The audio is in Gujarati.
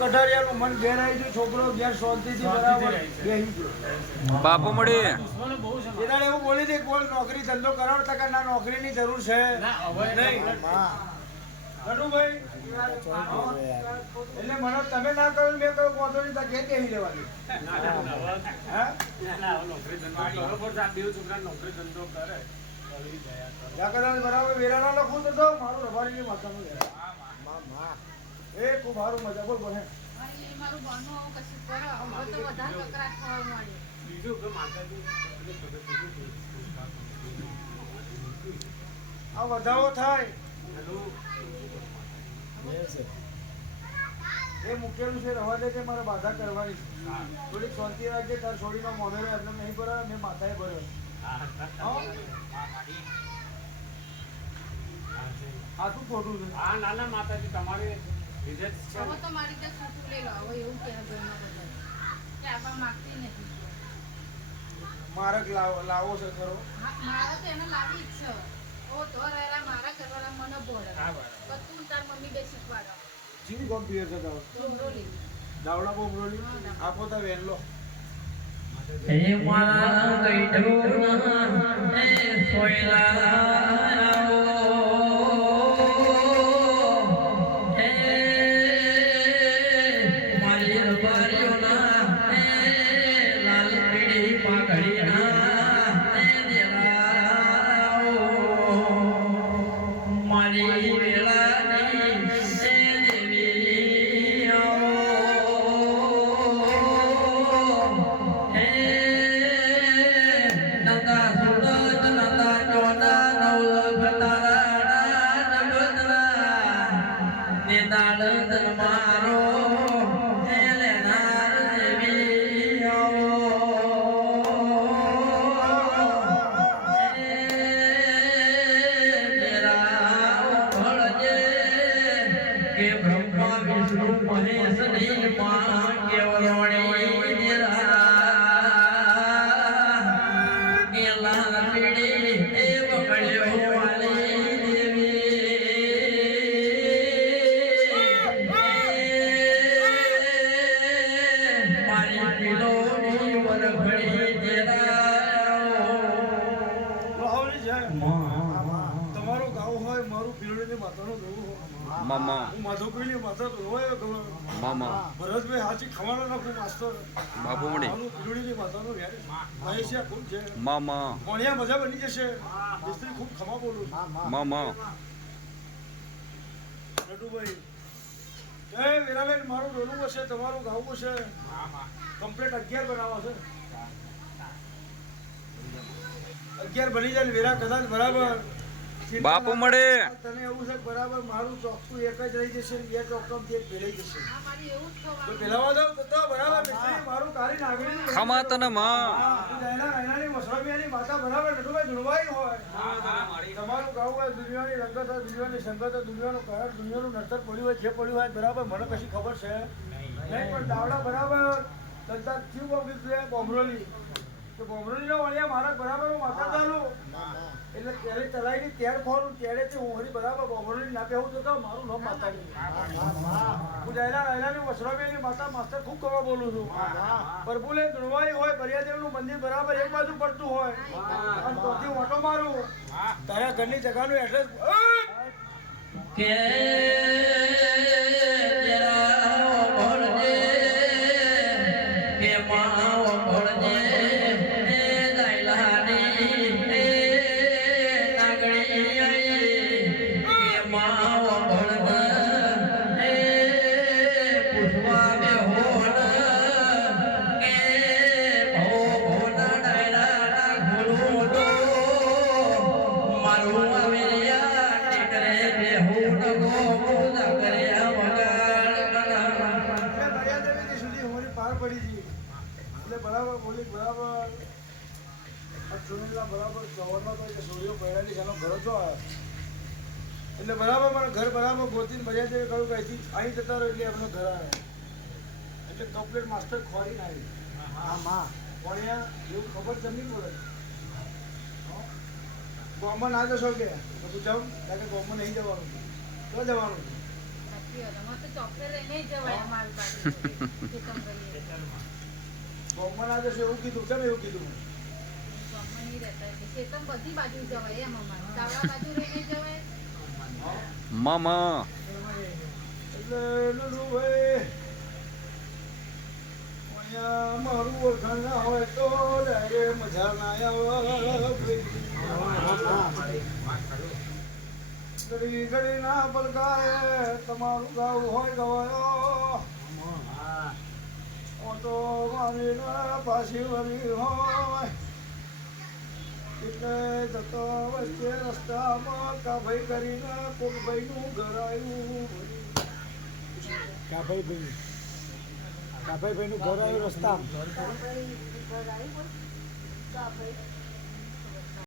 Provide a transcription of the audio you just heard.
કઠારિયાનું મન ઘેર આવી ગયું, છોકરો ઘેર શાંતિથી બરાબર બેસી ગયો. બાપુ મળી એના એવું બોલી દે કોઈ નોકરી ધંધો કરાવો તો કે ના નોકરીની જરૂર છે નહીં. ભાઈ એટલે મને તમે ના કહ્યું મેં કહ્યું વાંધો નહીં તો ઘેર બેસી રહેવાની. બરાબર વેરાના લખું તો મારું રબારી માતાનું એ ખૂબ સારું મજા બોલ બોલે. આ વધાવો થાય એ મૂકેલું છે રવા દે છે મારે બાધા કરવાની થોડીક શાંતિ રાખજે. તાર છોડીનો મોમેરો એમને નહીં ભરાયો મેં માથાએ ભર્યો. આ શું ખોટું છે? હા નાના માતાજી તમારે મારક લાવો છે ખરો જીવ ગંભીર છે દાવડા બોમરોલી આપો તા વેલો હે મારા ગઈઢોના હે સોયલા હે મારી રબારીઓના હે લાલ પીડી પાઘડીના હે દેવાઓ મારી વેળાની હે દેવી મારો કે બ્રહ્મા વિષ્ણુ મહેશ ની માં કેવરણી નિરા કે લાલ પીડી એ બગડ્યો વાલી દેવી મારી પીલોની વરઘડી તમારું ગાવ હોય મારું પીળની માતાનું જોવું હોય મામા હું માધવપીની માતા હોય મામા ભરતભાઈ હાચી ખવાનો નાખું માસ્ટર બાપુ મળી મારું પીળની માતાનું મહેશિયા ખૂબ છે મામા કોણિયા મજા બની જશે મિસ્ત્રી ખૂબ ખમા બોલું મામા નટુભાઈ એ વિરાબેન મારું ડોલું હશે તમારું ગાવું હશે કમ્પ્લીટ 11 બનાવો છે 11 બની જાય વેરા કદાચ બરાબર બાપુ મળે તને એવું છે બરાબર મારું ચોકતું એક જ રહી જશે બે ચોકમ એક ભેળાઈ જશે તો પેલાવા દઉં તો બરાબર મિસ્ત્રી મારું કારી નાગરી ખમા તને માં એનાની મસરાબિયાની માતા બરાબર નટુભાઈ ધૂળવાઈ હોય તમારું ગાવું હોય દુનિયાની રંગત હોય દુનિયાની સંગત હોય દુનિયાનું કહેર દુનિયાનું નડતર પડ્યું હોય જે પડ્યું હોય બરાબર મને કશી ખબર છે નહીં પણ દાવડા બરાબર તંતા ક્યુ બોમ્બી બોમરોલી તો બોમરોલીનો વળિયા મારા બરાબર હું માતા ચાલું એટલે ત્યારે ચલાવીને ત્યાર ફોરું ત્યારે હું હરી બરાબર બોમરોલી ના પહેવું તો મારું નામ માતા હું જયલાની વસરાબેની માતા માસ્ટર ખૂબ કવા બોલું છું પ્રભુલે ધ્રુવાઈ હોય બરિયાદેવનું મંદિર બરાબર એક બાજુ પડતું હોય અને તોથી ઓટો મારું તારા ઘરની જગાનું એડ્રેસ કે તેરા ભળજે કે માવ ભળજે હે દૈલાની હે નાગણી કે માવ ભળગ હે પુષ્પા બે હોન કે ભો ભોના ડાયરા ઘોડું તો મારું આવેલિયા ટીકરે બે હોન ગો પૂજા કર્યા વગાડ બરિયાદેવી સુધી હોરી પાર પડી ગઈ એટલે બરાબર બોલી બરાબર બરાબર ચવરનો તો સોરીઓ પહેરાની એનો ઘરો છો એટલે બરાબર મારા ઘર બરાબર ગોતીને બરિયાદેવી કહ્યું કે અહીંથી અહીં જતા રહો એટલે એમનો ઘર આવે એટલે કમ્પ્લીટ માસ્ટર ખોરીને આવી કોણિયા એવું ખબર જમી પડે ગોમાં ના જશો કે તો પૂછાવું કે ગોમાં નહીં જવાનું તો જવાનું ગોમમાં ના જશે એવું કીધું, કેમ એવું કીધું? બધી બાજુ જવાય એમ અમારે ચાવડા બાજુ રહીને જવાય મામા એટલે નનુભાઈ અહીંયા મારું ઓળખાણ ના હોય તો ડાયરે મજા ના આવે. ઘડી ઘડી ના પલકાય તમારું ગાવું હોય ગવાયો તો મારી પાછી વળી હોય એટલે જતો વચ્ચે રસ્તામાં કાભાઈ કરીને કોક ભાઈનું ઘર આવ્યું. કાભાઈનું ઘર આવ્યું રસ્તામાં.